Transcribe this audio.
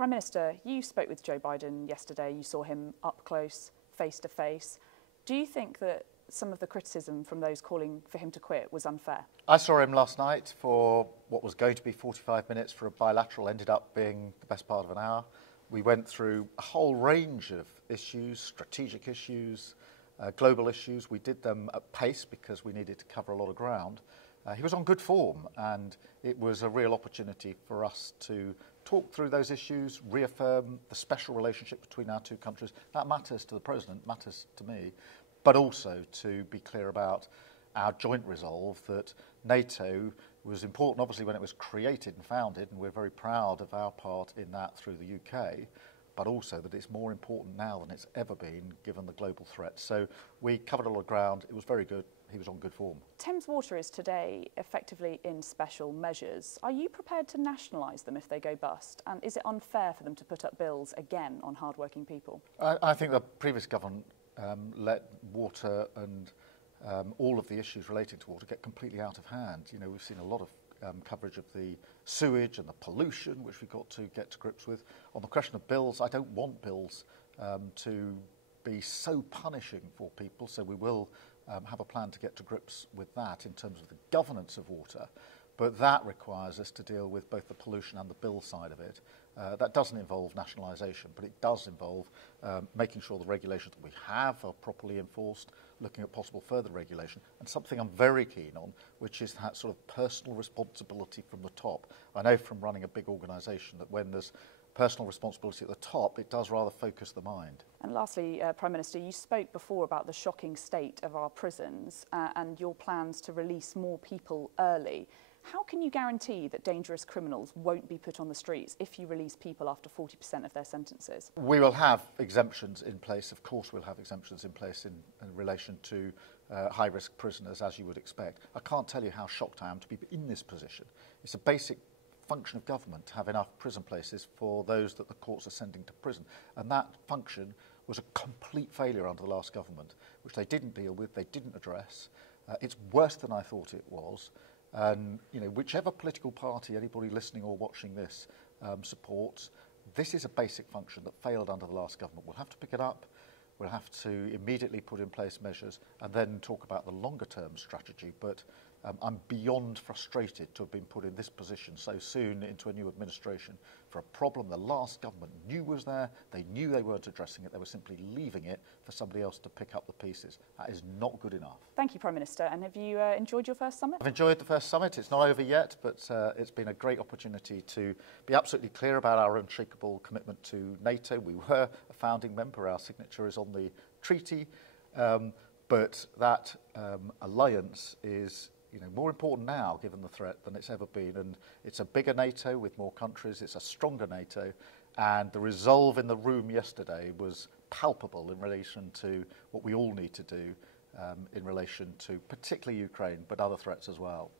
Prime Minister, you spoke with Joe Biden yesterday. You saw him up close, face to face. Do you think that some of the criticism from those calling for him to quit was unfair? I saw him last night for what was going to be 45 minutes for a bilateral, ended up being the best part of an hour. We went through a whole range of issues, strategic issues, global issues. We did them at pace because we needed to cover a lot of ground. He was on good form, and it was a real opportunity for us to talk through those issues, reaffirm the special relationship between our two countries. That matters to the President, matters to me, but also to be clear about our joint resolve that NATO was important, obviously, when it was created and founded, and we're very proud of our part in that through the UK, but also that it's more important now than it's ever been, given the global threat. So we covered a lot of ground. It was very good. He was on good form. Thames Water is today effectively in special measures. Are you prepared to nationalise them if they go bust? And is it unfair for them to put up bills again on hard-working people? I think the previous government let water and all of the issues relating to water get completely out of hand. You know, we've seen a lot of coverage of the sewage and the pollution, which we've got to get to grips with. On the question of bills, I don't want bills to be so punishing for people, so we will have a plan to get to grips with that in terms of the governance of water. But that requires us to deal with both the pollution and the bill side of it. That doesn't involve nationalisation, but it does involve making sure the regulations that we have are properly enforced, looking at possible further regulation, and something I'm very keen on, which is that sort of personal responsibility from the top. I know from running a big organisation that when there's personal responsibility at the top, it does rather focus the mind. And lastly, Prime Minister, you spoke before about the shocking state of our prisons and your plans to release more people early. How can you guarantee that dangerous criminals won't be put on the streets if you release people after 40% of their sentences? We will have exemptions in place. Of course, we'll have exemptions in place in relation to high-risk prisoners, as you would expect. I can't tell you how shocked I am to be in this position. It's a basic function of government to have enough prison places for those that the courts are sending to prison. And that function was a complete failure under the last government, which they didn't deal with, they didn't address. It's worse than I thought it was. And, you know, whichever political party anybody listening or watching this supports, this is a basic function that failed under the last government. We'll have to pick it up. We'll have to immediately put in place measures and then talk about the longer-term strategy. But I'm beyond frustrated to have been put in this position so soon into a new administration for a problem the last government knew was there. They knew they weren't addressing it. They were simply leaving it for somebody else to pick up the pieces. That is not good enough. Thank you, Prime Minister. And have you enjoyed your first summit? I've enjoyed the first summit. It's not over yet, but it's been a great opportunity to be absolutely clear about our unshakable commitment to NATO. We were a founding member. Our signature is on the treaty. But that alliance is more important now, given the threat, than it's ever been. And it's a bigger NATO with more countries. It's a stronger NATO. And the resolve in the room yesterday was palpable in relation to what we all need to do in relation to particularly Ukraine, but other threats as well.